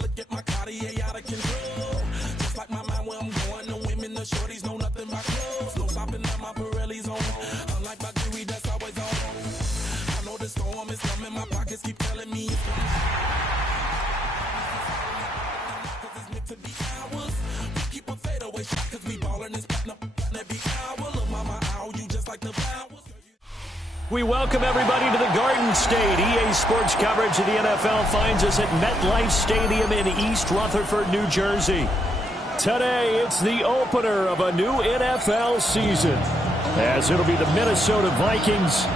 look at my Cartier out of control. Just like my mind where I'm going, the women, the shorties know nothing but clothes. No stopping at my Pirelli's on. Unlike my jewelry that's always on. I know the storm is coming, my pockets keep telling me it's coming. Cause it's meant to be ours. We keep a fadeaway shot cause we ballin' this platinum every hour. Look mama, ow, you just like the flowers. We welcome everybody to the Garden State. EA Sports coverage of the NFL finds us at MetLife Stadium in East Rutherford, New Jersey. Today, it's the opener of a new NFL season, as it'll be the Minnesota Vikings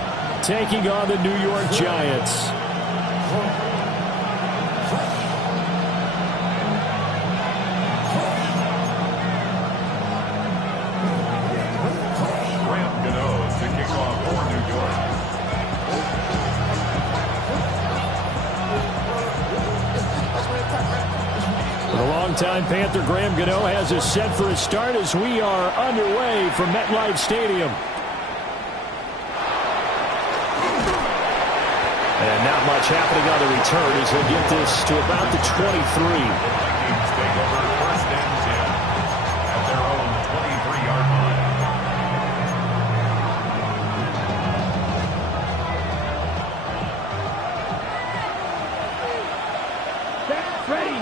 taking on the New York Giants. Longtime Panther Graham Gano has us set for a start as we are underway from MetLife Stadium. And not much happening on the return as he'll get this to about the 23. Vikings take over first and 10 at their own 23-yard line. Ready.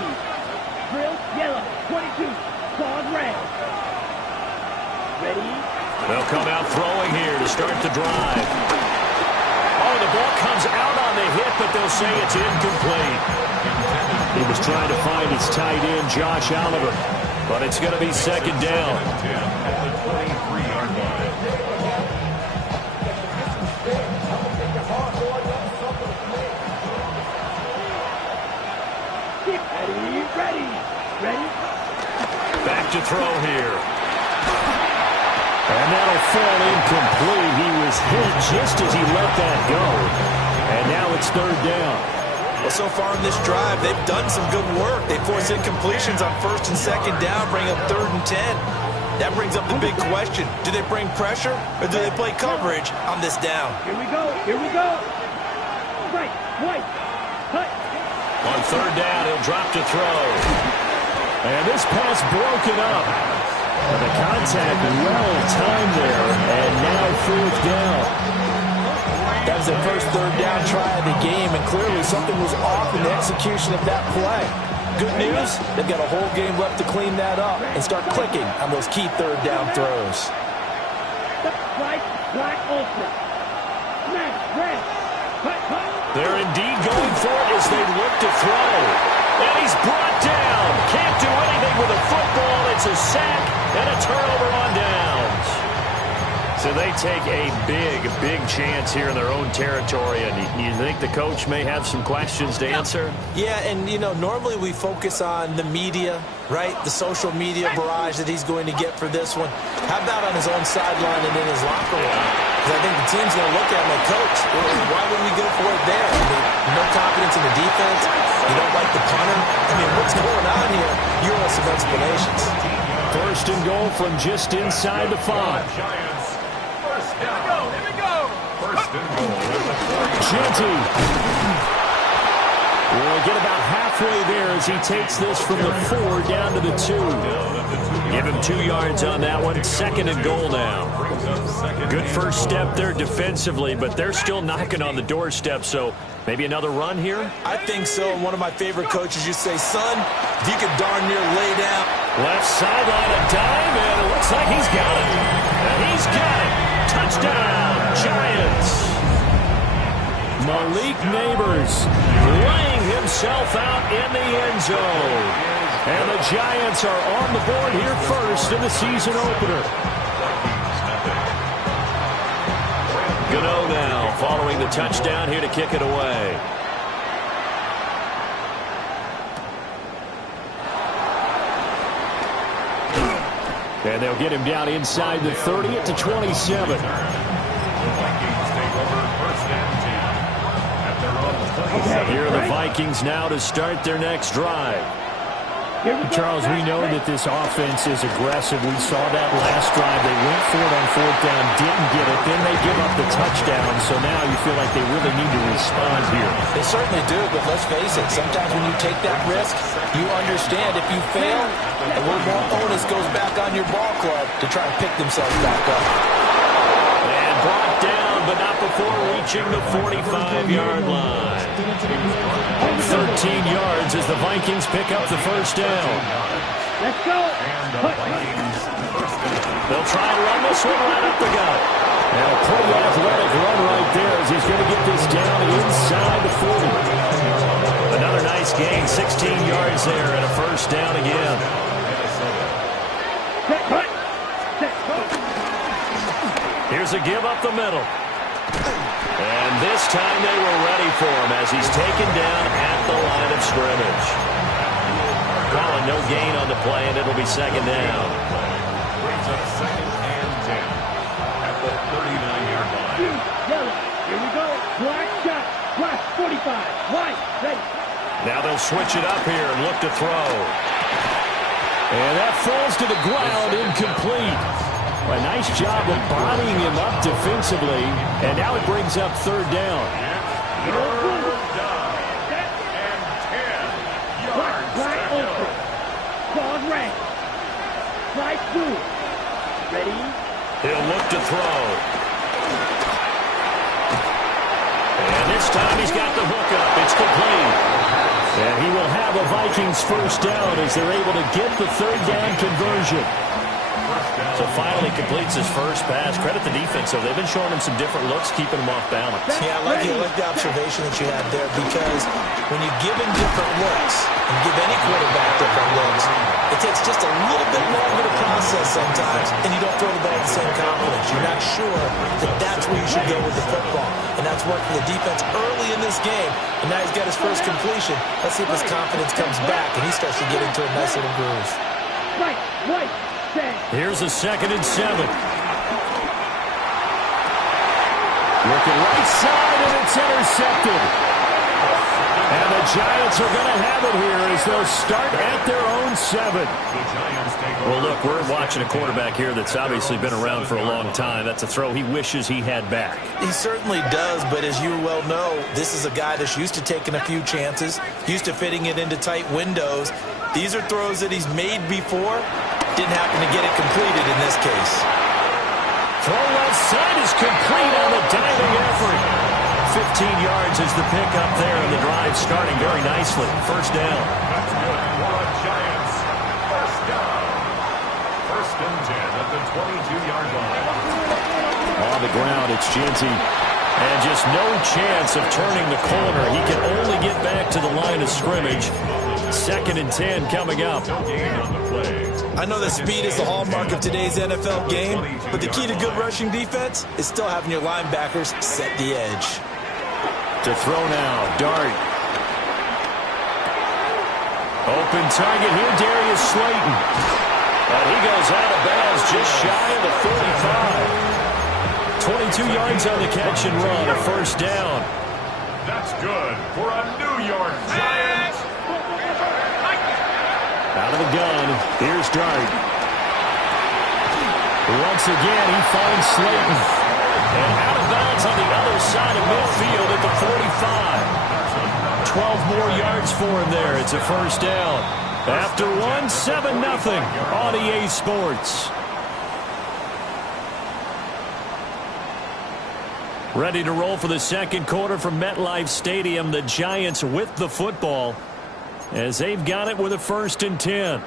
Drill, yellow, 22, squad red. Ready? They'll come out throwing here to start the drive. Oh, the ball comes out on the hit, but they'll say it's incomplete. He was trying to find his tight end, Josh Oliver, but it's going to be second down. At the 23-yard line. Ready? Back to throw here. And that'll fall incomplete. He was hit just as he let that go. And now it's third down. Well, so far in this drive, they've done some good work. They force incompletions on first and second down, bring up third and 10. That brings up the big question. Do they bring pressure or do they play coverage on this down? Here we go. Right, white, cut. On third down, he'll drop to throw. And this pass broken up. And the contact well timed there. And now fourth down. That was their first third down try of the game, and clearly something was off in the execution of that play. Good news, they've got a whole game left to clean that up and start clicking on those key third down throws. Right, black, ultra. Smash, red, cut. They're indeed going for it as they look to throw. And he's brought down. Can't do anything with a football. It's a sack and a turnover on downs. So they take a big chance here in their own territory. And you think the coach may have some questions to answer? Yeah, and, normally we focus on the media, right? The social media barrage that he's going to get for this one. How about on his own sideline and in his locker room? Because I think the team's going to look at him like, Coach, why would we go for it there? I mean, no confidence in the defense. You don't like the punter. I mean, what's going on here? You want some explanations. First and goal from just inside the 5. Here we go. First and goal. Genty will get about halfway there as he takes this from the 4 down to the 2. Give him 2 yards on that one. Second and goal now. Good first step there defensively, but they're still knocking on the doorstep, so maybe another run here? I think so. One of my favorite coaches used to say, son, if you could darn near lay down. Left sideline, a dime, and it looks like he's got it. And he's got it. Touchdown, Giants. Malik Neighbors laying himself out in the end zone. And the Giants are on the board here first in the season opener. Gano now following the touchdown here to kick it away. And they'll get him down inside the 30 at the 27. Here are the Vikings now to start their next drive. Charles, we know that this offense is aggressive. We saw that last drive. They went for it on 4th down, didn't get it. Then they give up the touchdown. So now you feel like they really need to respond here. They certainly do, but let's face it. Sometimes when you take that risk, you understand if you fail, a little more onus goes back on your ball club to try to pick themselves back up. And brought down, but not before reaching the 45-yard line. 13 yards as the Vikings pick up the first down. Let's go. They'll try to run this one right up the gut. And a pretty athletic run right there as he's going to get this down inside the 40. Another nice gain, 16 yards there and a first down again. Here's a give up the middle. And this time they were ready for him as he's taken down at the line of scrimmage. Calling no gain on the play, and it'll be second down. Brings up 2nd and 10 at the 39-yard line. Here we go. Black shot. Black 45. White. Ready. Now they'll switch it up here and look to throw. And that falls to the ground, incomplete. A nice job of bodying him up defensively, and now it brings up 3rd down. Third down and 10 yards. Black open. Claws red. Black blue. Ready. He'll look to throw. And this time he's got the hook up. It's complete. And he will have a Vikings first down as they're able to get the 3rd down conversion. So finally completes his first pass. Credit the defense, though. They've been showing him some different looks, keeping him off balance. Yeah, I like the observation that you had there, because when you give him different looks and give any quarterback different looks, it takes just a little bit longer to process sometimes, and you don't throw the ball with the same confidence. You're not sure that that's where you should go with the football, and that's worked for the defense early in this game, and now he's got his first completion. Let's see if his confidence comes back, and he starts to get into a nice little groove. Right. Here's a 2nd and 7. Looking right side, and it's intercepted. And the Giants are going to have it here as they'll start at their own 7. Well, look, we're watching a quarterback here that's obviously been around for a long time. That's a throw he wishes he had back. He certainly does, but as you well know, this is a guy that's used to taking a few chances, used to fitting it into tight windows. These are throws that he's made before. Didn't happen to get it completed in this case. Throw left side is complete on the diving effort. 15 yards is the pickup there, and the drive starting very nicely. First down. That's good for the Giants. First down. 1st and 10 at the 22-yard line. On the ground, it's Jeanty. And just no chance of turning the corner. He can only get back to the line of scrimmage. 2nd and 10 coming up. No gain on the play. I know that speed is the hallmark of today's NFL game, but the key to good rushing defense is still having your linebackers set the edge. To throw now, Dart. Open target here, Darius Slayton. And he goes out of bounds just shy of the 45. 22 yards on the catch and run, a first down. That's good for a New York Giant. Out of the gun, here's Dart. Once again, he finds Slayton. And out of bounds on the other side of midfield at the 45. 12 more yards for him there. It's a first down. After one, 7-0 on EA Sports. Ready to roll for the second quarter from MetLife Stadium. The Giants with the football as they've got it with a 1st and 10.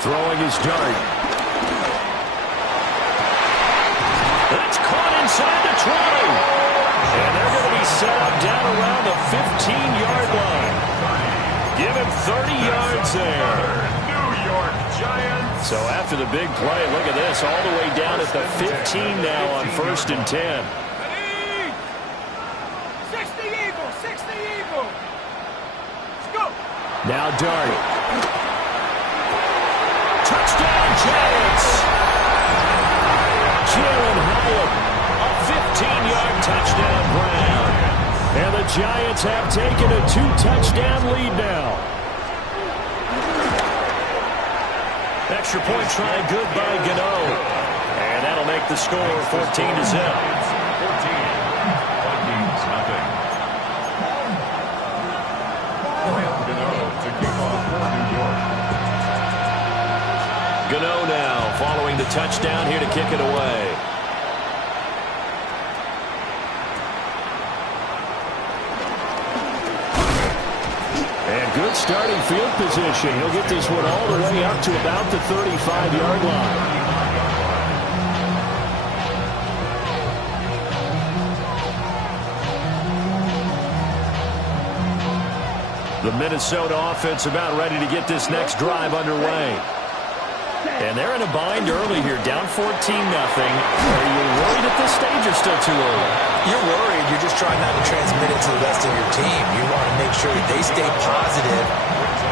Throwing his Dart. That's caught inside the 20. And they're going to be set up down around the 15-yard line. Give him 30 yards there. New York Giants. So after the big play, look at this, all the way down at the 15 now on 1st and 10. 60 Eagle. Let's go. Now Dart. Giants. Jalen Hyatt, a 15-yard touchdown grab. And the Giants have taken a 2-touchdown lead now. Extra point try good by Gano. And that'll make the score 14-0. 14. Vikings nothing. Gano to kick off for New York. Gano now following the touchdown here to kick it away. And good starting field position. He'll get this one all the way up to about the 35-yard line. The Minnesota offense about ready to get this next drive underway. And they're in a bind early here, down 14-0. Are you worried at this stage or still too early? You're worried. You're just trying not to transmit it to the rest of your team. You want to make sure that they stay positive.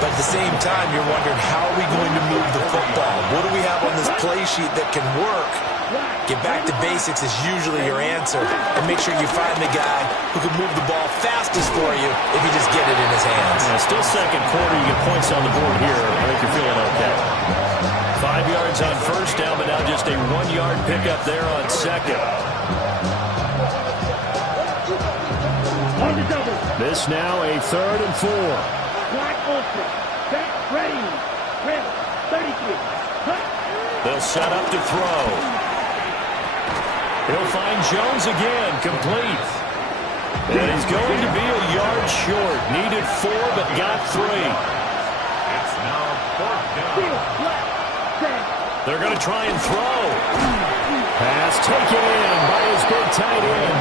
But at the same time, you're wondering, how are we going to move the football? What do we have on this play sheet that can work? Get back to basics is usually your answer. And make sure you find the guy who can move the ball fastest for you if you just get it in his hands. Yeah, still second quarter. You get points on the board here. I think you're feeling okay. 5 yards on first down, but now just a 1-yard pickup there on second. On the double. This now a 3rd and 4. Black ultra. Set. Ready. Rim. 33. Cut. They'll set up to throw. He'll find Jones again, complete. And he's going to be a yard short. Needed 4, but got 3. It's now 4th down. Field. Left. Set. They're going to try and throw. Pass taken in by his big tight end.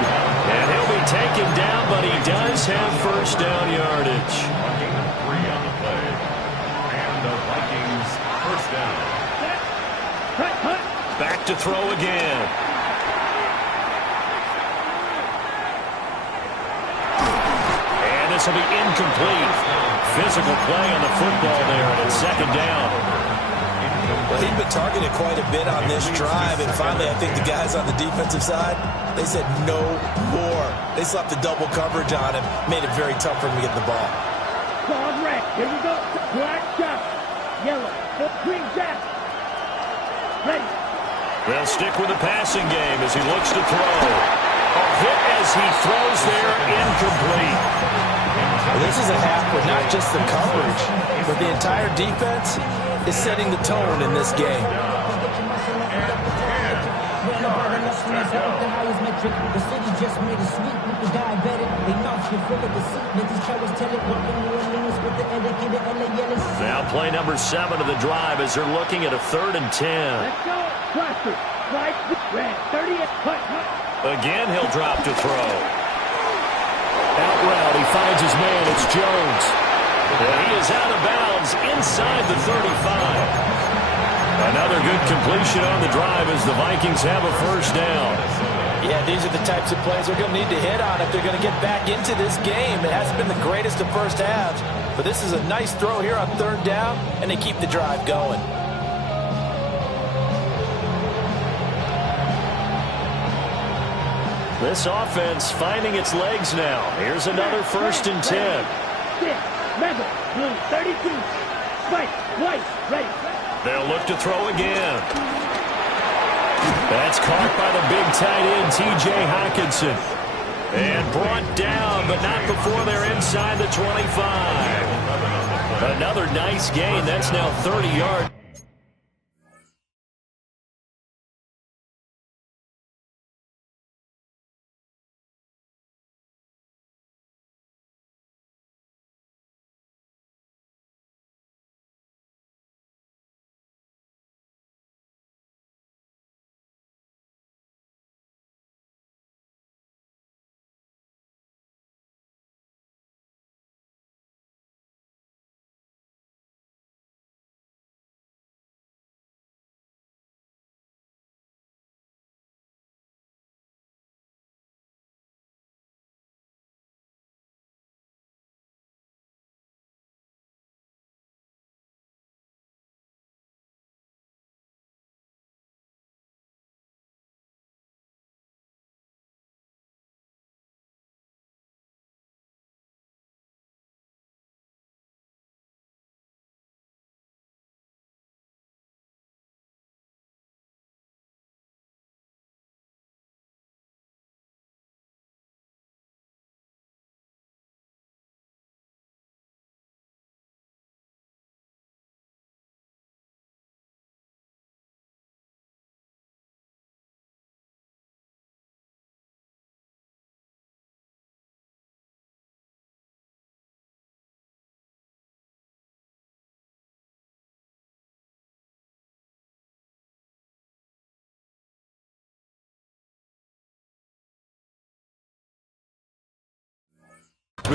And he'll be taken down, but he does have first down yardage. 3 on the play. And the Vikings first down. Set. Cut. Cut. Back to throw again. And this will be incomplete. Physical play on the football there, and it's 2nd down. Well, he'd been targeted quite a bit on this drive, and finally I think the guys on the defensive side, they said no more. They slapped the double coverage on him, made it very tough for him to get the ball. Claws red. Here we go. Black jump. Yellow. Green jack. Ready. They'll stick with the passing game as he looks to throw. A hit as he throws there, incomplete. Well, this is a half where not just the coverage, but the entire defense is setting the tone in this game. Now play number 7 of the drive as they're looking at a 3rd and 10. Let's go. Cluster. Right. Red. 30. Cut. Cut. Again, he'll drop to throw. Out route, he finds his man. It's Jones. And he is out of bounds inside the 35. Another good completion on the drive as the Vikings have a first down. Yeah, these are the types of plays they're going to need to hit on if they're going to get back into this game. It hasn't been the greatest of first halves, but this is a nice throw here on 3rd down, and they keep the drive going. This offense finding its legs now. Here's another 1st and 10. Rebel. Blue. 32. Spike. White. Ready. They'll look to throw again. That's caught by the big tight end, T.J. Hockenson. And brought down, but not before they're inside the 25. Another nice gain. That's now 30 yards.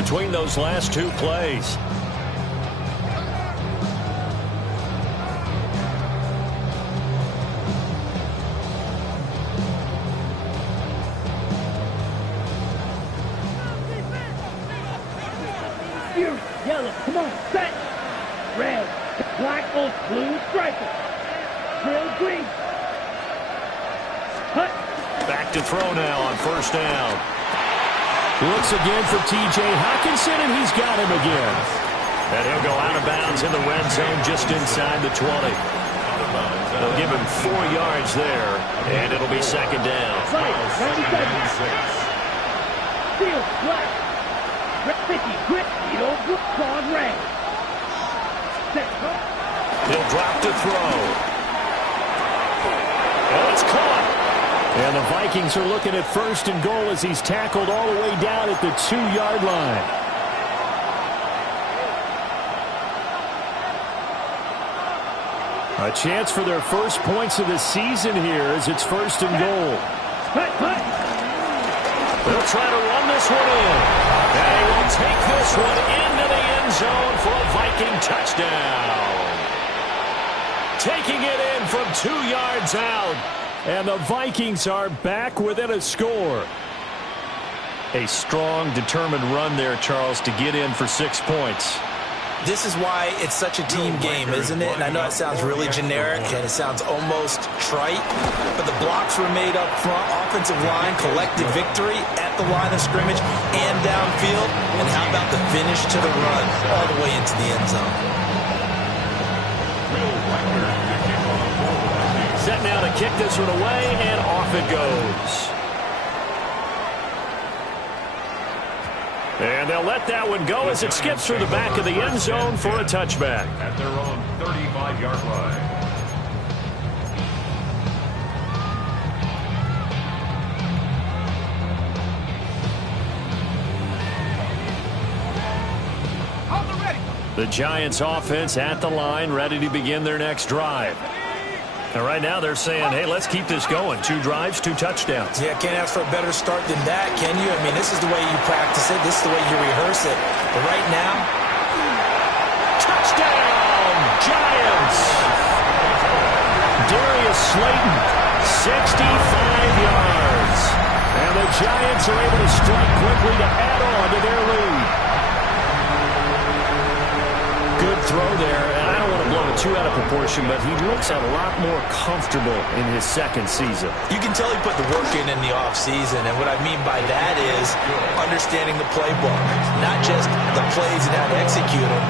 between those last two plays. Yellow, come on, set. Red, black, old blue striker. Drill green. Cut. Back to throw now on first down. Looks again for T.J. Hockenson, and he's got him again. And he'll go out of bounds in the red zone just inside the 20. They'll give him 4 yards there, and it'll be second down. Right, 97. Steel, black. Red 50, grit, Edo, Claude Ray. Set. He'll drop to throw. Oh, it's caught. And the Vikings are looking at first and goal as he's tackled all the way down at the 2-yard line. A chance for their first points of the season here as it's first and goal. They'll try to run this one in. And he will take this one into the end zone for a Viking touchdown. Taking it in from 2 yards out. And the Vikings are back within a score. A strong, determined run there, Charles, to get in for 6 points. This is why it's such a team game, isn't it? And I know it sounds really generic and it sounds almost trite, but the blocks were made up front, offensive line, collective victory at the line of scrimmage and downfield. And how about the finish to the run all the way into the end zone? Set now to kick this one away, and off it goes. And they'll let that one go as it skips through the back of the end zone for a touchback. At their own 35-yard line. The Giants offense at the line, ready to begin their next drive. And right now they're saying, hey, let's keep this going. 2 drives, 2 touchdowns. Yeah, can't ask for a better start than that, can you? I mean, this is the way you practice it. This is the way you rehearse it. But right now, touchdown, Giants! Darius Slayton, 65 yards. And the Giants are able to strike quickly to add on to their lead. Good throw there, and I don't want to blow it too out of proportion, but he looks a lot more comfortable in his second season. you can tell he put the work in the offseason, and what I mean by that is understanding the playbook, not just the plays and how to execute them,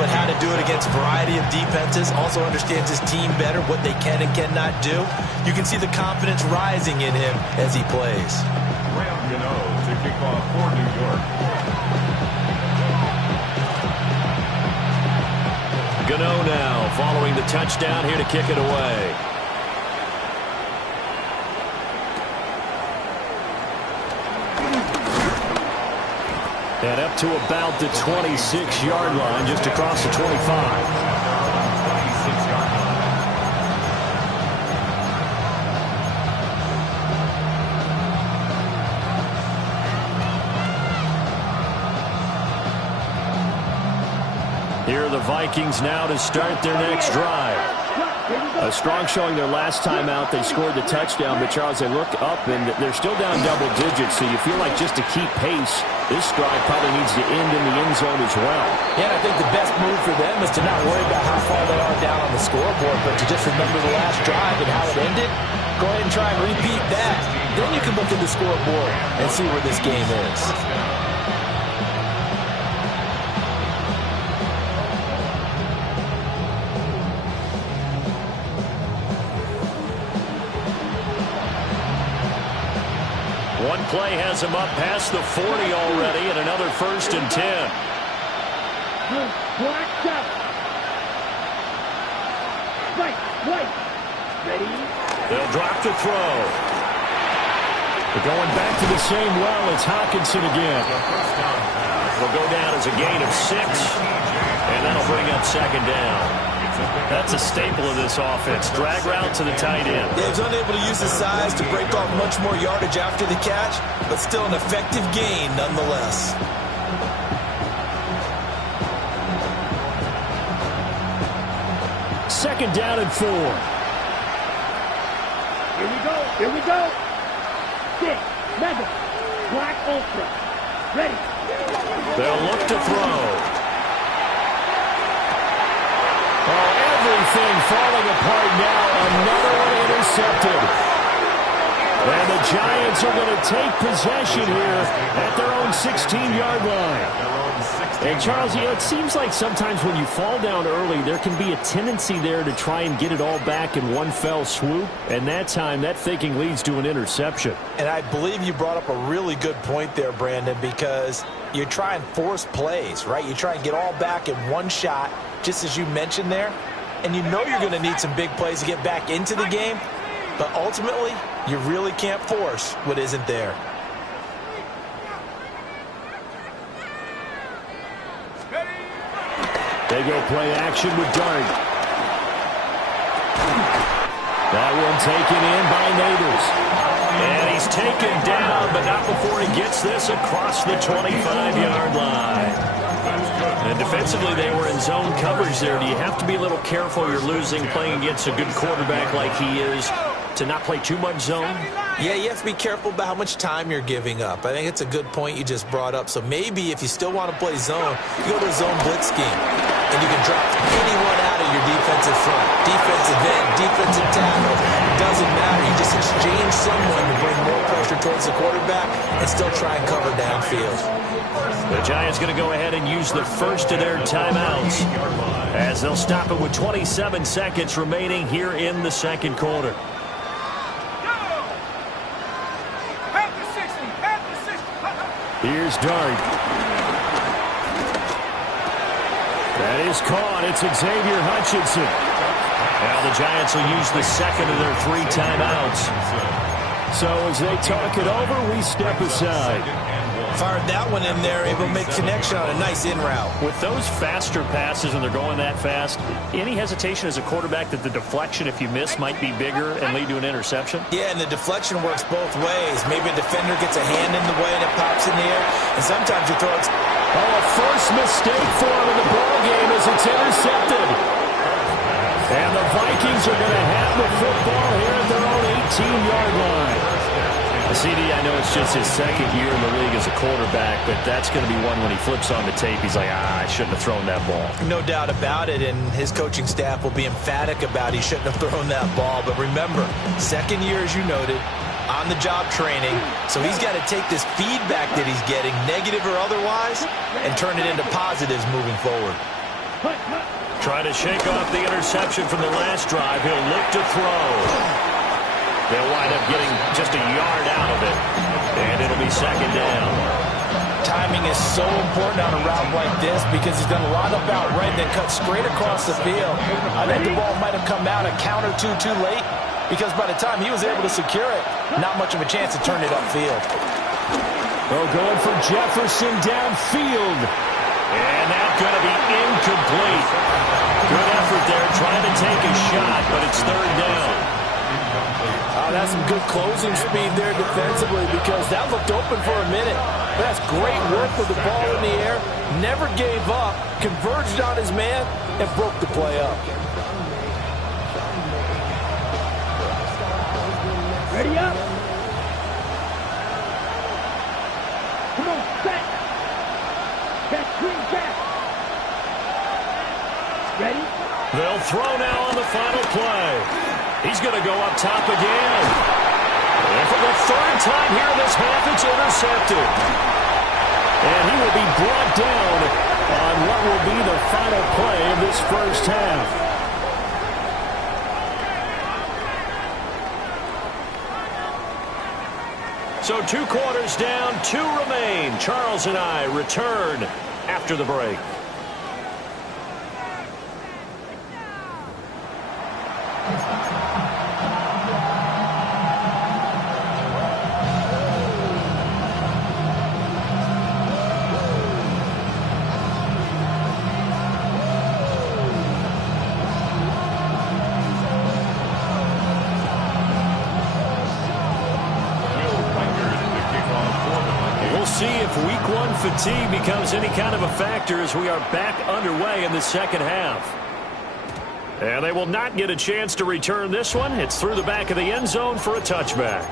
but how to do it against a variety of defenses, also understands his team better, what they can and cannot do. You can see the confidence rising in him as he plays. Graham Gano to kick off for New York. Gano now following the touchdown here to kick it away. And up to about the 26-yard line, just across the 25. 26-yard line. Here are the Vikings now to start their next drive. A strong showing their last time out. They scored the touchdown, but Charles, they look up and they're still down double digits, so you feel like just to keep pace, this drive probably needs to end in the end zone as well. Yeah, and I think the best move for them is to not worry about how far they are down on the scoreboard, but to just remember the last drive and how it ended. Go ahead and try and repeat that. Then you can look at the scoreboard and see where this game is. One play has him up past the 40 already, and another 1st and 10. Black up. Right, right. Ready? They'll drop to throw. They're going back to the same well. It's Hockenson again. It'll go down as a gain of 6, and that'll bring up second down. That's a staple of this offense. Drag route to the tight end. Yeah, he's unable to use his size to break off much more yardage after the catch, but still an effective gain nonetheless. second down and 4. Here we go. Here we go. 6, mega, black ultra. Ready. They'll look to throw. Oh, everything falling apart now. Another one intercepted. And the Giants are going to take possession here at their own 16-yard line. And, Charles, you know, it seems like sometimes when you fall down early, there can be a tendency there to try and get it all back in one fell swoop. And that time, that thinking leads to an interception. And I believe you brought up a really good point there, Brandon, because you try and force plays, right? You try and get all back in one shot, just as you mentioned there. And you know you're going to need some big plays to get back into the game. But ultimately, you really can't force what isn't there. They go play action with Dart. That one taken in by Neighbors. And he's taken down, but not before he gets this across the 25-yard line. And defensively, they were in zone coverage there. Do you have to be a little careful you're losing playing against a good quarterback like he is to not play too much zone? Yeah, you have to be careful about how much time you're giving up. I think it's a good point you just brought up. So maybe if you still want to play zone, you go to a zone blitz scheme. And you can drop anyone out of your defensive front. Defensive end, defensive tackle. It doesn't matter. You just exchange someone to bring more pressure towards the quarterback and still try and cover downfield. The Giants going to go ahead and use the first of their timeouts as they'll stop it with 27 seconds remaining here in the second quarter. Here's Dart. That is caught. It's Xavier Hutchinson. Now the Giants will use the second of their 3 timeouts. So as they talk it over, we step aside. Fired that one in there, able to make connection on a nice in route. With those faster passes and they're going that fast, any hesitation as a quarterback that the deflection, if you miss, might be bigger and lead to an interception? Yeah, and the deflection works both ways. Maybe a defender gets a hand in the way and it pops in the air, and sometimes you throw it. Oh, a first mistake for him in the ball game as it's intercepted. And the Vikings are going to have the football here at their own 18-yard line. CD, I know it's just his second year in the league as a quarterback, but that's going to be one when he flips on the tape. He's like, I shouldn't have thrown that ball. No doubt about it, and his coaching staff will be emphatic about he shouldn't have thrown that ball. But remember, second year, as you noted, on-the-job training, so he's got to take this feedback that he's getting, negative or otherwise, and turn it into positives moving forward. Trying to shake off the interception from the last drive. He'll look to throw. They'll wind up getting just a yard out of it, and it'll be second down. Timing is so important on a route like this because he's going to line up out right, then cut straight across the field. I think the ball might have come out a count or two too late because by the time he was able to secure it, not much of a chance to turn it upfield. They're going for Jefferson downfield, and that's going to be incomplete. Good effort there, trying to take a shot, but it's third down. That's some good closing speed there defensively because that looked open for a minute. That's great work with the ball in the air. Never gave up, converged on his man, and broke the play up. Ready up. Come on, set. That's green jack. Ready? They'll throw now on the final play. He's going to go up top again. And for the third time here in this half, it's intercepted. And he will be brought down on what will be the final play of this first half. So 2 quarters down, 2 remain. Charles and I return after the break. See if week 1 fatigue becomes any kind of a factor as we are back underway in the second half. And they will not get a chance to return this one. It's through the back of the end zone for a touchback.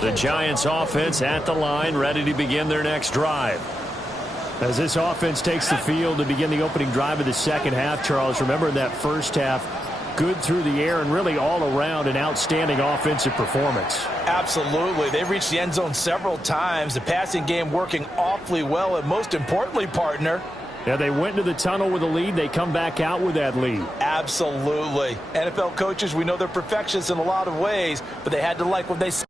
The Giants offense at the line, ready to begin their next drive. As this offense takes the field to begin the opening drive of the second half, Charles, remember in that first half, good through the air and really all around an outstanding offensive performance. Absolutely. They reached the end zone several times. The passing game working awfully well, and most importantly, partner, yeah, they went to the tunnel with a lead. They come back out with that lead. Absolutely. NFL coaches, we know they're perfectionists in a lot of ways, but they had to like what they said.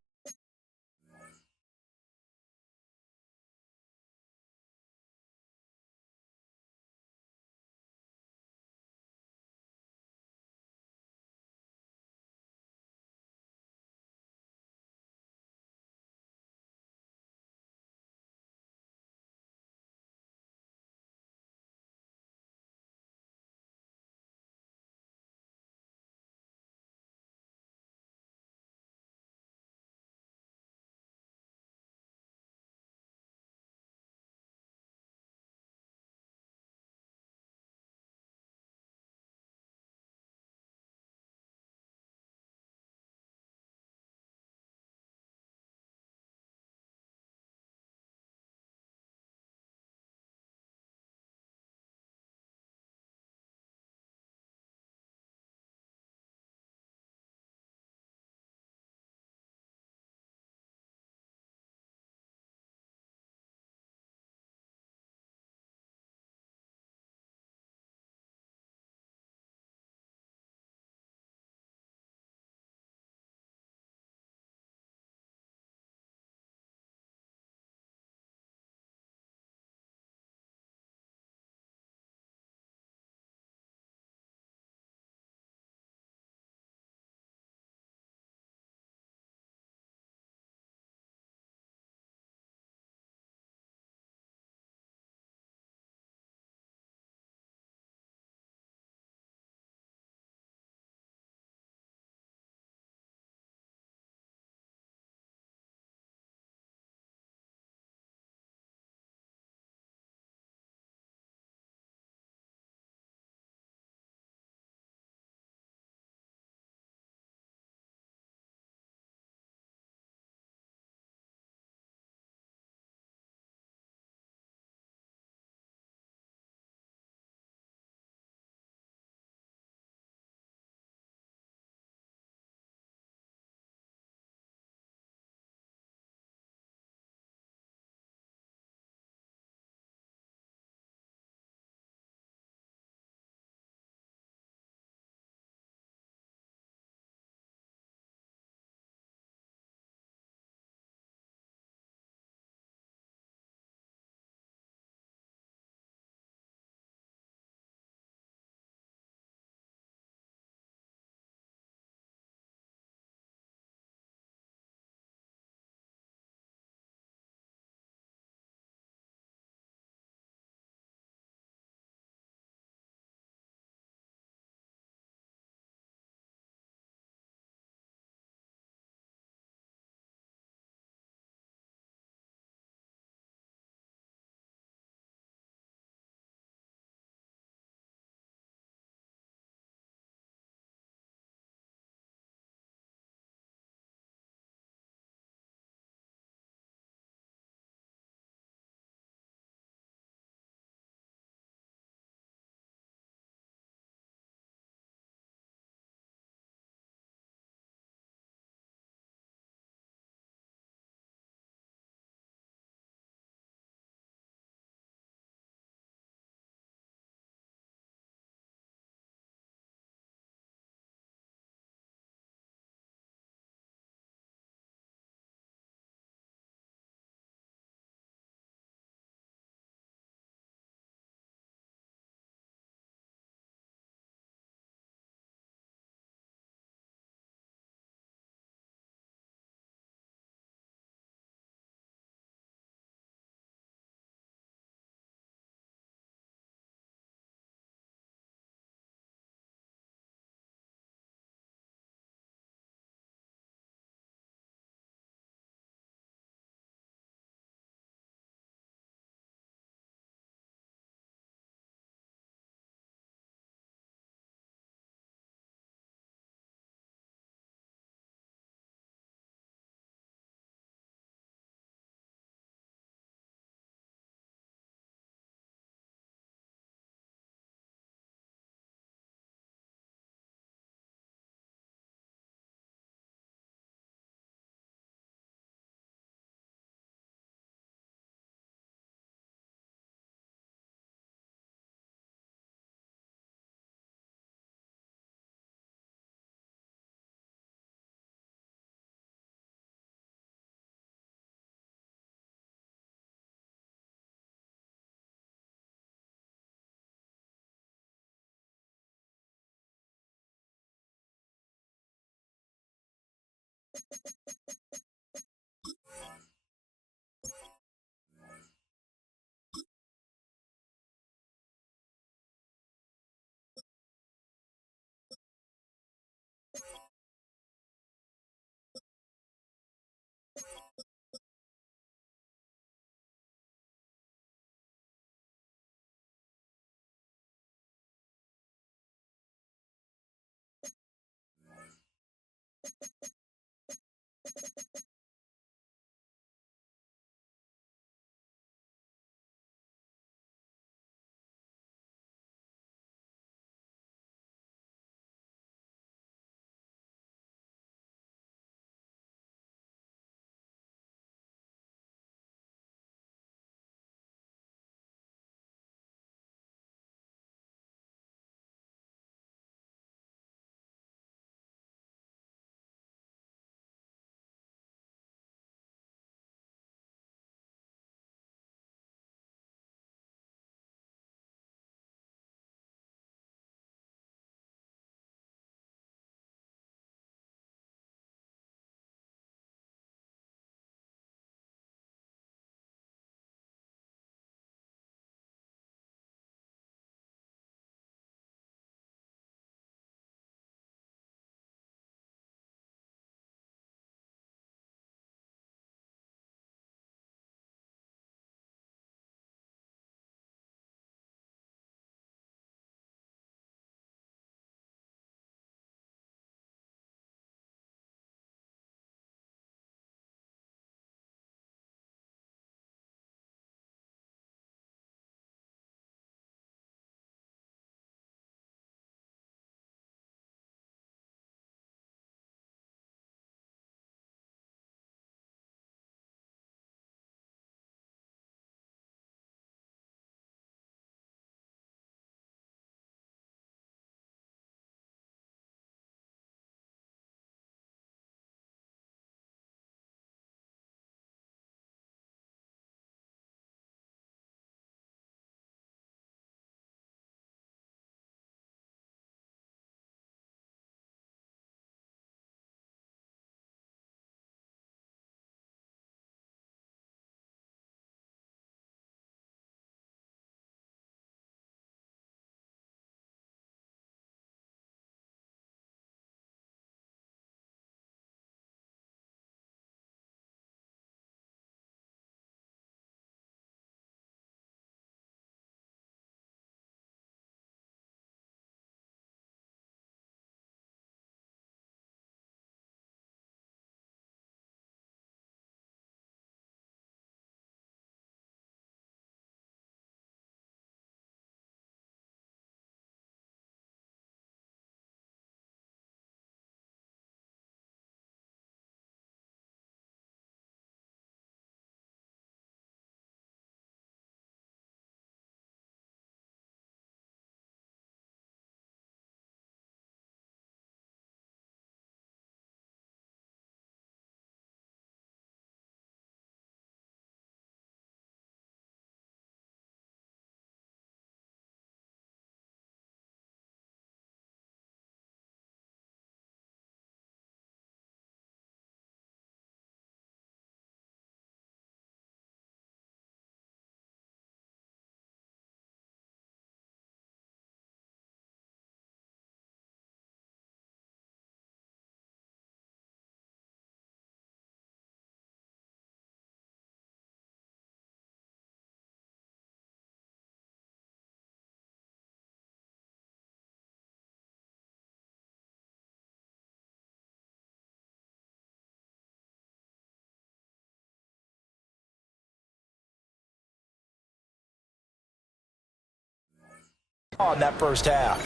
On that first half.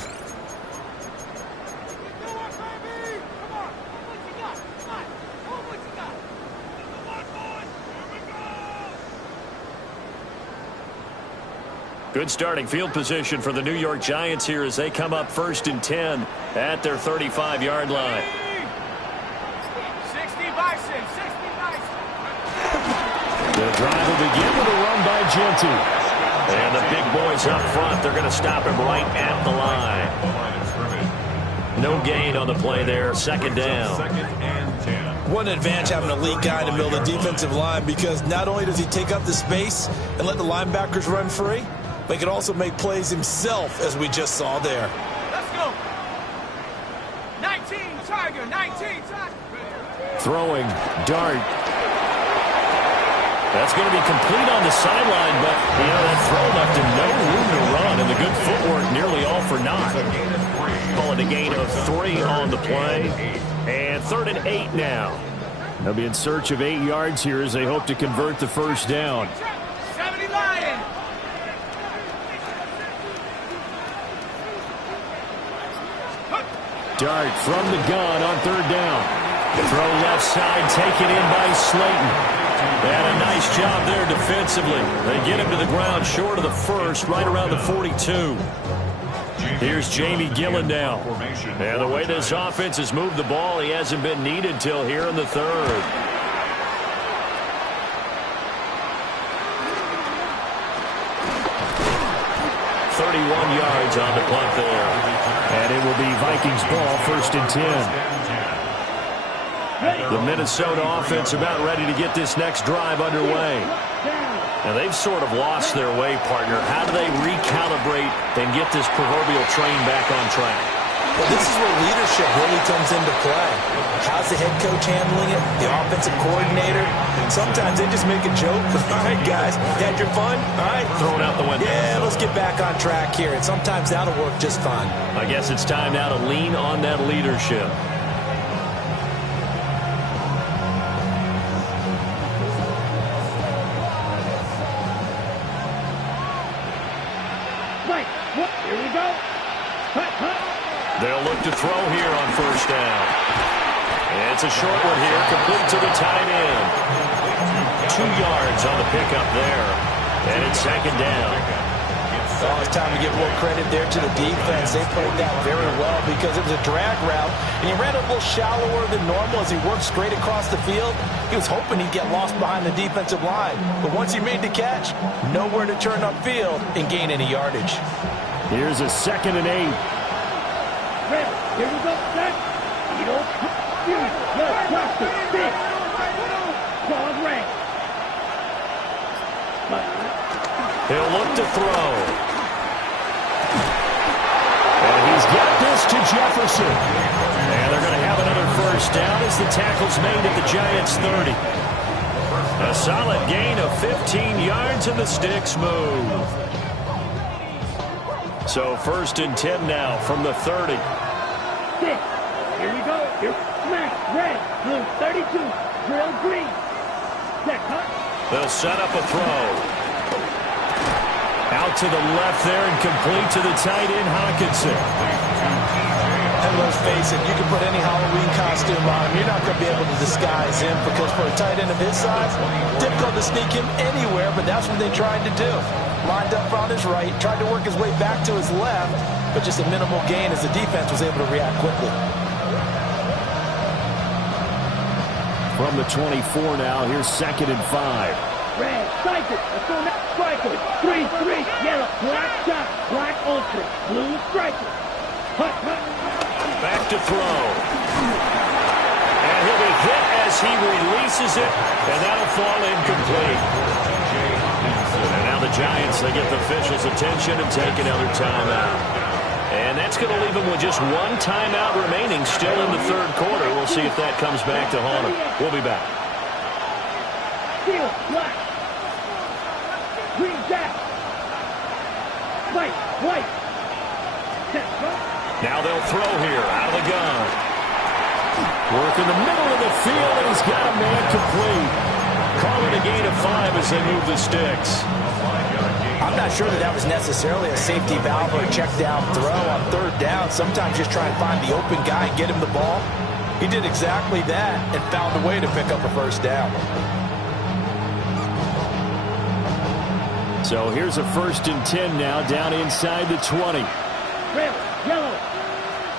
Good starting field position for the New York Giants here as they come up 1st and 10 at their 35-yard line. 60 Bison, 60 Bison. The drive will begin with a run by Genty. And the big boys up front, they're going to stop him right at the line. No gain on the play there, 2nd down. 2nd and 10. What an advantage having an elite guy in the middle of the defensive line, because not only does he take up the space and let the linebackers run free, but he can also make plays himself, as we just saw there. Let's go. 19, Tiger, 19, Tiger. Throwing, dart. That's going to be complete on the sideline, but, that throw left him no room to run, and the good footwork nearly all for naught. Calling a gain of 3 on the play, and 3rd and 8 now. They'll be in search of 8 yards here as they hope to convert the first down. 70 Lion. Dart from the gun on 3rd down. Throw left side, taken in by Slayton. They had a nice job there defensively. They get him to the ground short of the first, right around the 42. Here's Jamie Gillen now. And the way this offense has moved the ball, he hasn't been needed till here in the 3rd. Yards on the punt there. And it will be Vikings ball, 1st and 10. The Minnesota offense about ready to get this next drive underway. Now they've sort of lost their way, partner. How do they recalibrate and get this proverbial train back on track? Well, this is where leadership really comes into play. How's the head coach handling it? The offensive coordinator? Sometimes they just make a joke. All right, guys, you had your fun? All right. Throw it out the window. Yeah, let's get back on track here. And sometimes that'll work just fine. I guess it's time now to lean on that leadership. Right. Here we go. Hut, hut. They'll look to throw here on 1st down. And it's a short one here, complete to the tight end. 2 yards on the pickup there. And it's 2nd down. Oh, it's time to give more credit there to the defense. They played that very well because it was a drag route, and he ran a little shallower than normal as he worked straight across the field. He was hoping he'd get lost behind the defensive line. But once he made the catch, nowhere to turn upfield and gain any yardage. Here's a 2nd and 8. Red. Here we go. Set. Eagle. Left. Cluster. Six. Claws red. He'll look to throw. And he's got this to Jefferson. And they're going to have another 1st down as the tackle's made at the Giants' 30. A solid gain of 15 yards and the sticks move. So 1st and 10 now from the 30. 6. Here we go. Here. Smash. Red. Blue. 32. Drill green. Set. Cut. They'll set up a throw. Out to the left there and complete to the tight end, Hockenson. And let's face it, you can put any Halloween costume on him. You're not going to be able to disguise him because for a tight end of his size, difficult to sneak him anywhere, but that's what they tried to do. Lined up on his right, tried to work his way back to his left, but just a minimal gain as the defense was able to react quickly. From the 24 now, here's 2nd and 5. Red. Striker. Let's go next. Striker. 3-3. Yellow. Black shot. Black ultimate. Blue striker. Hut, hut. Back to throw. And he'll be hit as he releases it, and that'll fall incomplete. And now the Giants, they get the officials' attention and take another timeout. And that's going to leave them with just 1 timeout remaining still in the 3rd quarter. We'll see if that comes back to haunt them. We'll be back. Steel. Black. Green jack. White. White. Set. Cut. Now they'll throw here out of the gun. Work in the middle of the field, and he's got a man complete. Call it a gain of 5 as they move the sticks. I'm not sure that was necessarily a safety valve or a check down throw on 3rd down. Sometimes just try and find the open guy and get him the ball. He did exactly that and found a way to pick up a 1st down. So here's a 1st and 10 now down inside the 20. Red. Yellow.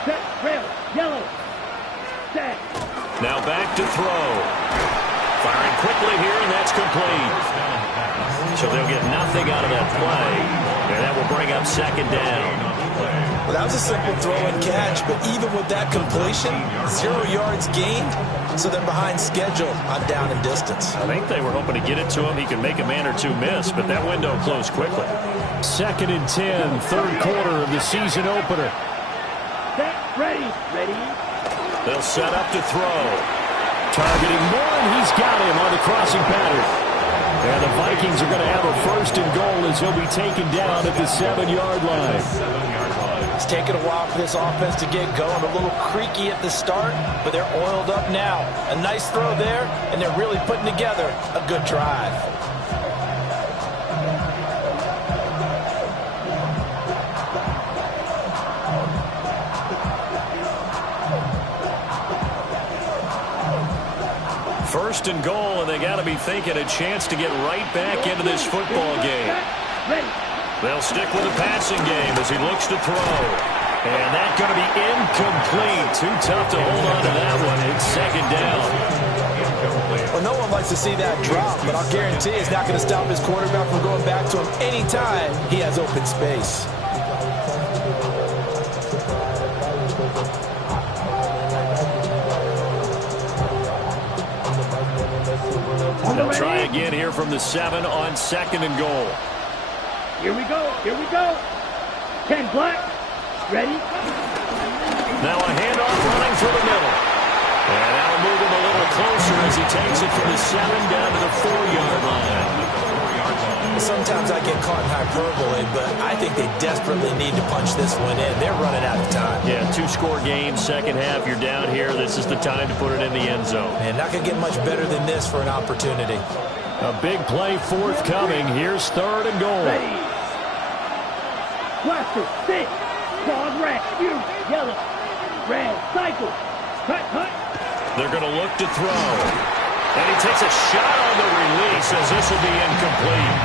Set. Red. Yellow. Set. Now back to throw. Firing quickly here, and that's complete. So they'll get nothing out of that play, and that will bring up 2nd down. Well, that was a simple throw and catch, but even with that completion, 0 yards gained, so they're behind schedule on down and distance. I think they were hoping to get it to him. He could make a man or two miss, but that window closed quickly. 2nd and 10, third quarter of the season opener. Set, ready. They'll set up to throw. Targeting Moore, and he's got him on the crossing pattern. And the Vikings are going to have a 1st and goal as he'll be taken down at the 7-yard line. It's taken a while for this offense to get going. A little creaky at the start, but they're oiled up now. A nice throw there, and they're really putting together a good drive. First and goal, and they got to be thinking a chance to get right back into this football game. They'll stick with the passing game as he looks to throw. And that's going to be incomplete. Too tough to hold on to that one. It's 2nd down. Well, no one likes to see that drop, but I'll guarantee it's not going to stop his quarterback from going back to him anytime he has open space. They'll try again here from the 7 on 2nd and goal. Here we go. 10 black. Ready? Now a handoff running through the middle. And that'll move him a little closer as he takes it from the 7 down to the 4-yard line. Sometimes I get caught in hyperbole, but I think they desperately need to punch this one in. They're running out of time. Yeah, 2-score game, second half. You're down here. This is the time to put it in the end zone. And not going to get much better than this for an opportunity. A big play forthcoming. Here's 3rd and goal. Ready. Blaster, 6. Pause red. You, yellow. Red, cycle. Cut. They're going to look to throw. And he takes a shot on the release as this will be incomplete.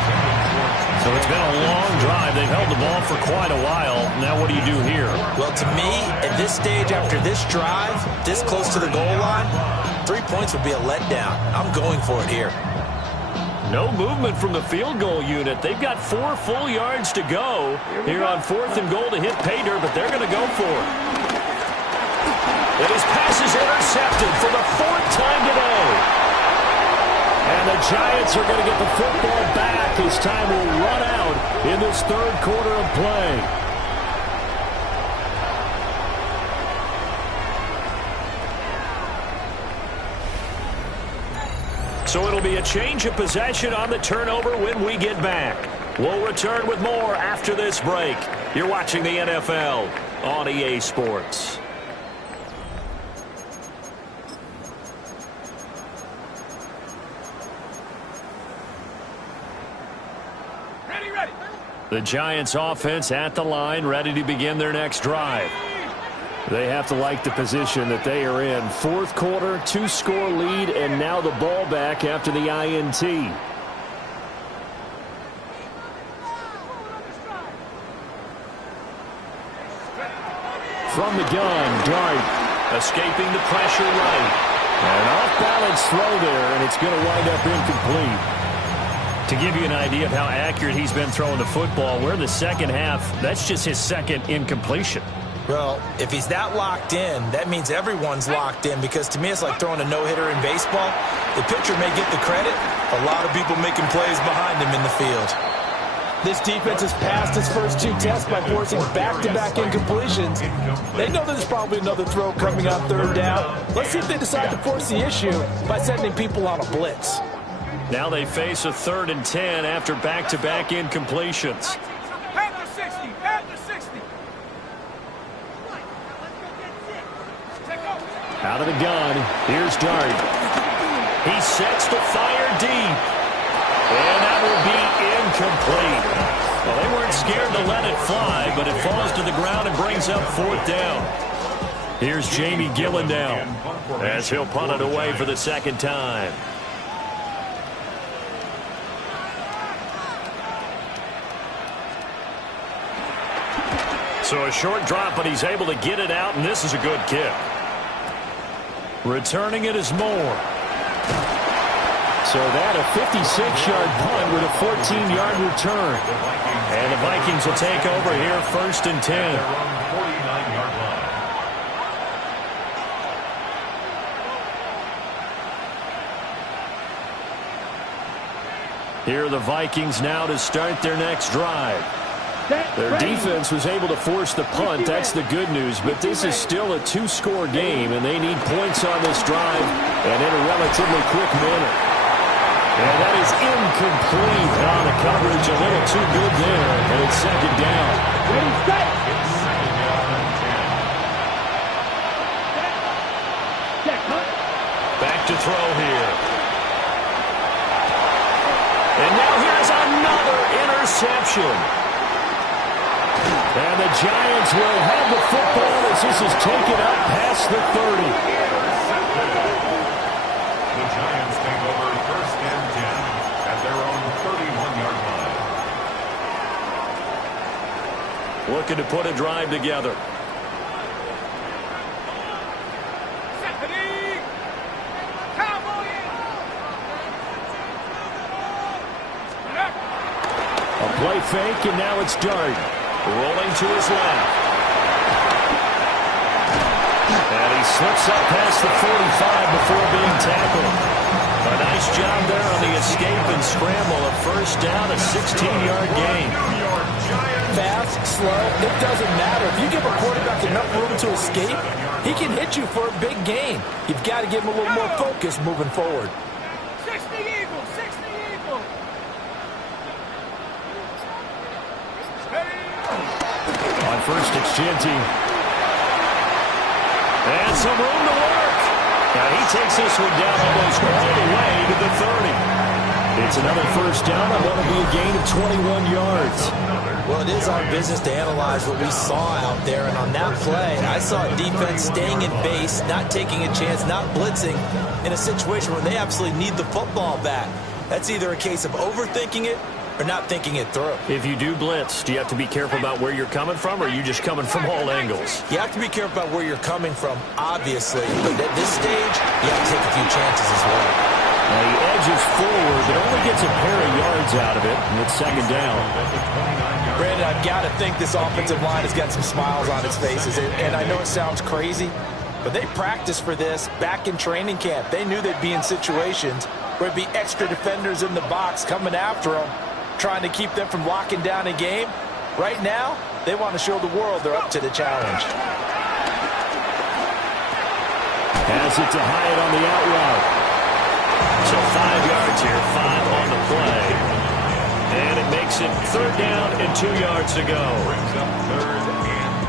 So it's been a long drive. They've held the ball for quite a while. Now what do you do here? Well, to me, at this stage after this drive, this close to the goal line, 3 points would be a letdown. I'm going for it here. No movement from the field goal unit. They've got 4 full yards to go here on 4th and goal to hit pay dirt, but they're going to go for it. And his pass is intercepted for the 4th time today. And the Giants are going to get the football back as time will run out in this 3rd quarter of play. So it'll be a change of possession on the turnover when we get back. We'll return with more after this break. You're watching the NFL on EA Sports. The Giants offense at the line, ready to begin their next drive. They have to like the position that they are in. 4th quarter, 2-score lead, and now the ball back after the INT. From the gun, Dart escaping the pressure right. An off-balance throw there, and it's going to wind up incomplete. To give you an idea of how accurate he's been throwing the football, we're in the 2nd half. That's just his 2nd incompletion. Well, if he's that locked in, that means everyone's locked in, because to me it's like throwing a no-hitter in baseball. The pitcher may get the credit, a lot of people making plays behind him in the field. This defense has passed its first 2 tests by forcing back-to-back incompletions. They know there's probably another throw coming on 3rd down. Let's see if they decide to force the issue by sending people on a blitz. Now they face a 3rd and 10 after back-to-back incompletions. Out of the gun, here's Dart. He sets the fire deep. And that will be incomplete. Well, they weren't scared to let it fly, but it falls to the ground and brings up 4th down. Here's Jamie Gillendown as he'll punt it away for the 2nd time. So a short drop, but he's able to get it out, and this is a good kick. Returning it is Moore. So that a 56-yard punt with a 14-yard return. And the Vikings will take over here 1st and 10. Here are the Vikings now to start their next drive. Their defense was able to force the punt. That's the good news. But this is still a 2-score game, and they need points on this drive and in a relatively quick manner. And that is incomplete on the coverage. A little too good there, and it's second down. Ready, set. It's second down and 10. Check, huh? Back to throw here. And now here's another interception. And the Giants will have the football as this is taken up past the 30. The Giants take over first and 10 at their own 31-yard line. Looking to put a drive together. A play fake, and now it's Dart. Rolling to his left. And he slips up past the 45 before being tackled. A nice job there on the escape and scramble. A first down, a 16-yard gain. Fast, slow, it doesn't matter. If you give a quarterback enough room to escape, he can hit you for a big gain. You've got to give him a little more focus moving forward. 60 Eagles, 60 Eagles. On first, it's Genty. And some room to work. Now he takes this one down almost all the way to the 30. It's another first down. And that'll be a gain of 21 yards. Well, it is our business to analyze what we saw out there. And on that play, I saw defense staying in base, not taking a chance, not blitzing in a situation where they absolutely need the football back. That's either a case of overthinking it or not thinking it through. If you do blitz, do you have to be careful about where you're coming from, or are you just coming from all angles? You have to be careful about where you're coming from, obviously. But at this stage, you have to take a few chances as well. Now he edges forward, but only gets a pair of yards out of it, and it's second down. Brandon, I've got to think this offensive line has got some smiles on its faces. And I know it sounds crazy, but they practiced for this back in training camp. They knew they'd be in situations where it'd be extra defenders in the box coming after them, trying to keep them from locking down a game. Right now, they want to show the world they're up to the challenge. Has it to Hyatt on the out route. So 5 yards here, 5 on the play. And it makes it third down and 2 yards to go. Brings up third and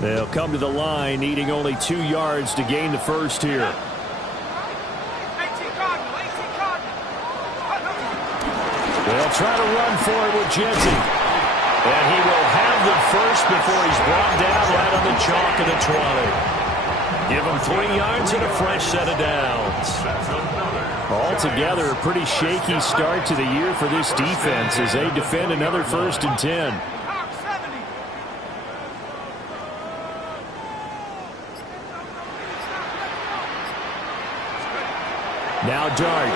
2. They'll come to the line, needing only 2 yards to gain the first here. They'll try to run for it with Genty. And he will have the first before he's brought down right on the chalk of the 20. Give him 3 yards and a fresh set of downs. Altogether, a pretty shaky start to the year for this defense as they defend another first and 10. Now Dart.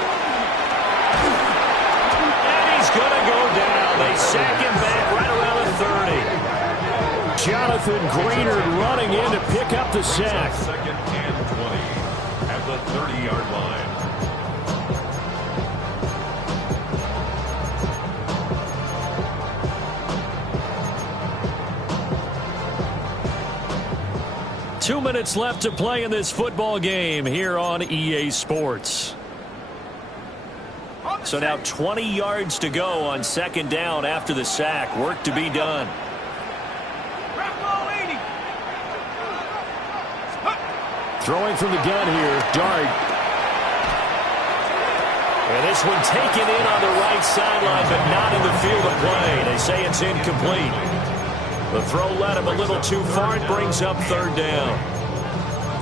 Going to go down. They sack him back right around the 30. Jonathan Greenard running in to pick up the sack. Second and 20 at the 30-yard line. 2 minutes left to play in this football game here on EA Sports. So now 20 yards to go on second down after the sack. Work to be done. Throwing from the gun here, Dart. And this one taken in on the right sideline, but not in the field of play. They say it's incomplete. The throw led him a little too far. It brings up third down.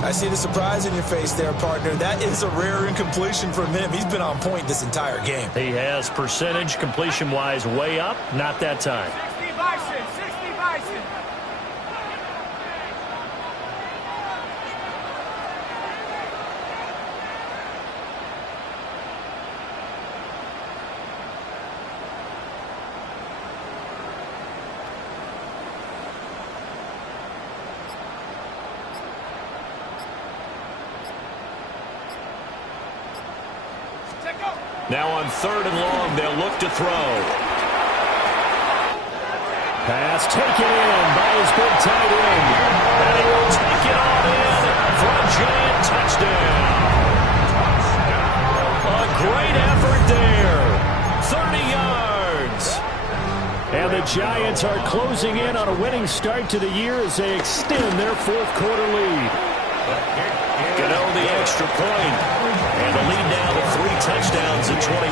I see the surprise in your face there, partner. That is a rare incompletion from him. He's been on point this entire game. He has percentage completion-wise way up. Not that time. 60 Bison, 60 Bison. Now on 3rd and long, they'll look to throw. Pass taken in by his big tight end. And he will take it all in for a giant touchdown. A great effort there. 30 yards. And the Giants are closing in on a winning start to the year as they extend their 4th quarter lead. Gano the extra point. And the lead now to 3 touchdowns at 21.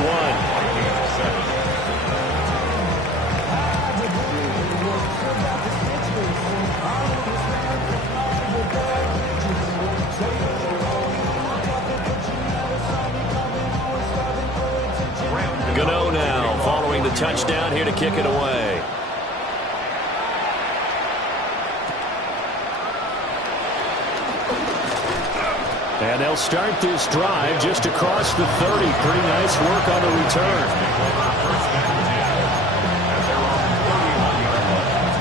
Gano now following the touchdown here to kick it away. And they'll start this drive just across the 30. Pretty nice work on the return.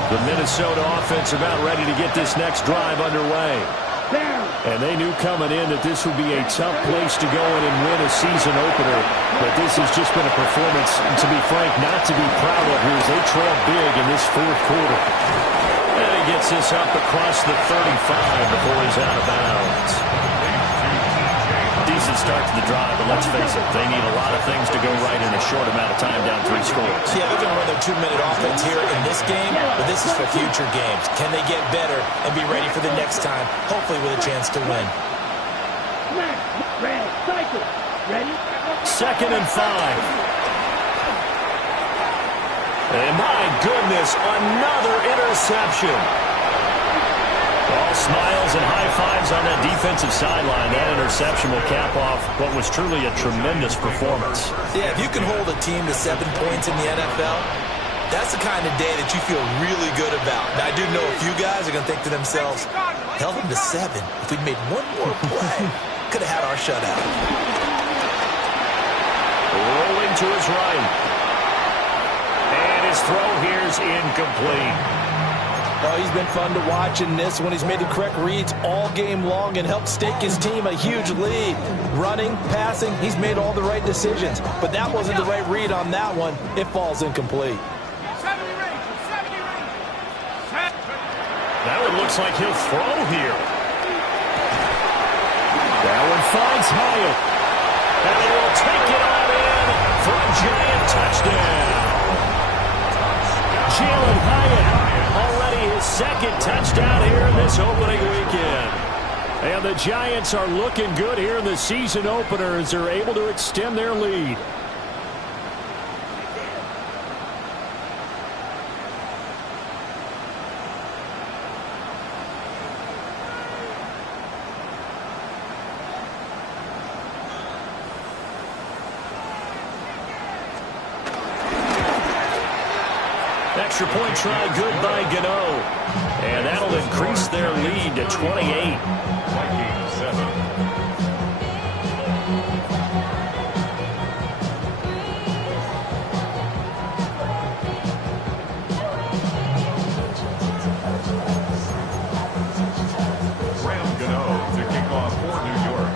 The Minnesota offense about ready to get this next drive underway. And they knew coming in that this would be a tough place to go in and win a season opener. But this has just been a performance, to be frank, not to be proud of here as they trail big in this 4th quarter. And he gets this up across the 35 before he's out of bounds. Decent start to the drive, but let's face it, they need a lot of things to go right in a short amount of time down 3 scores. Yeah, they're going to run their 2-minute offense here in this game, but this is for future games. Can they get better and be ready for the next time, hopefully with a chance to win? Ready? 2nd and 5. And my goodness, another interception. All smiles and high fives on that defensive sideline. That interception will cap off what was truly a tremendous performance. Yeah, if you can hold a team to 7 points in the NFL, that's the kind of day that you feel really good about. Now, I do know a few guys are going to think to themselves, held them to 7. If we'd made one more play, could have had our shutout. Rolling to his right. And his throw here is incomplete. Oh, he's been fun to watch in this one. He's made the correct reads all game long and helped stake his team a huge lead. Running, passing, he's made all the right decisions. But that wasn't the right read on that one. It falls incomplete. That one looks like he'll throw here. That one finds Hyatt. And he will take it on in for a giant touchdown. Jalen Hyatt. Already his 2nd touchdown here in this opening weekend. And the Giants are looking good here in the season opener as they're able to extend their lead. Extra point try good by Gano. And that'll increase their lead to 28. Vikings 7. Graham Gano to kick off for New York.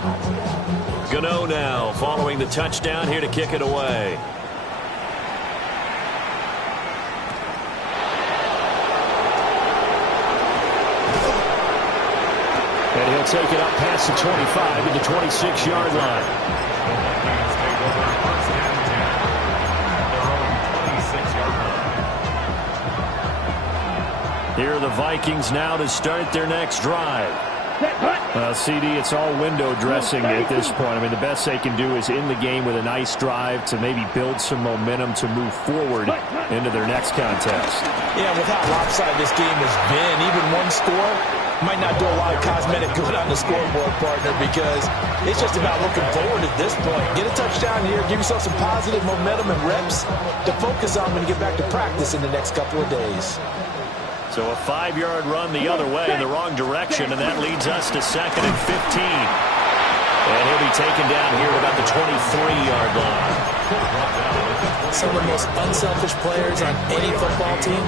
Gano now following the touchdown here to kick it away. And he'll take it up past the 25 to the 26-yard line. Here are the Vikings now to start their next drive. CD, it's all window dressing at this point. I mean, the best they can do is in the game with a nice drive to maybe build some momentum to move forward into their next contest. Yeah, with how lopsided this game has been, even one score might not do a lot of cosmetic good on the scoreboard, partner, because it's just about looking forward at this point. Get a touchdown here, give yourself some positive momentum and reps to focus on when you get back to practice in the next couple of days. So a 5-yard run the other way in the wrong direction, and that leads us to 2nd and 15. And he'll be taken down here at about the 23-yard line. Some of the most unselfish players on any football team,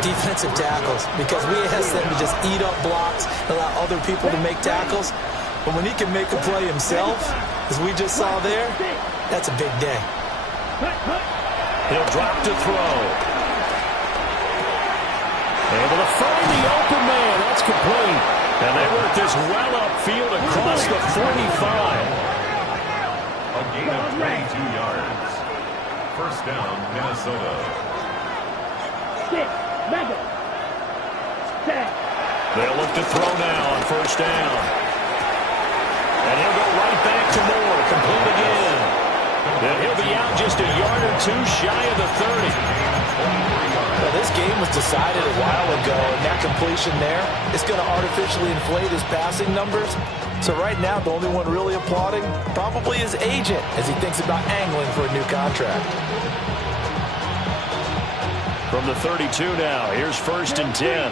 defensive tackles, because we ask them to just eat up blocks, allow other people to make tackles. But when he can make a play himself, as we just saw there, That's a big day. He'll drop to throw. Able to find the open man. That's complete. And they work this well upfield across the 45. A gain of 22 yards. First down, Minnesota. 6, Mega. 7. They'll look to throw now on first down. And he'll go right back to Moore. Complete again. And he'll be out just a yard or two shy of the 30. Well, this game was decided a while ago, and that completion there is going to artificially inflate his passing numbers. So right now, the only one really applauding probably his agent as he thinks about angling for a new contract. From the 32 now, here's first and 10.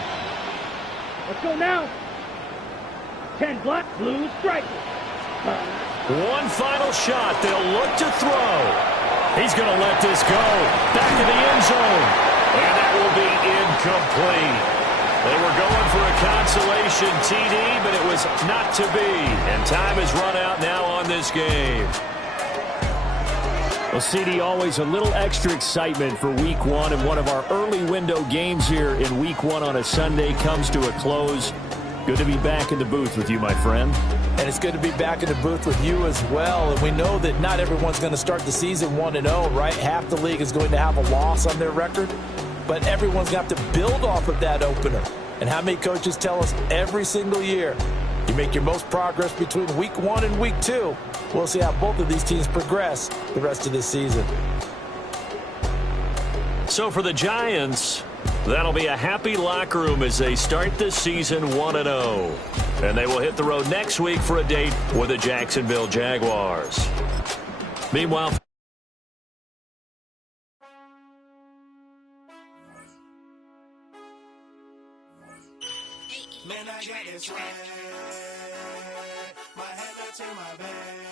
Let's go now. 10 black, blue strikers. One final shot. They'll look to throw. He's going to let this go. Back to the end zone. And that will be incomplete. They were going for a consolation TD, but it was not to be. And time has run out now on this game. Well, CD, always a little extra excitement for Week 1, and one of our early window games here in Week 1 on a Sunday comes to a close. Good to be back in the booth with you, my friend. And it's good to be back in the booth with you as well. And we know that not everyone's going to start the season 1-0, right? Half the league is going to have a loss on their record. But everyone's got to build off of that opener. And how many coaches tell us every single year, you make your most progress between Week 1 and Week 2. We'll see how both of these teams progress the rest of this season. So for the Giants, that'll be a happy locker room as they start the season 1-0. And they will hit the road next week for a date with the Jacksonville Jaguars. Meanwhile, Man, I got this right. My head up to my bed.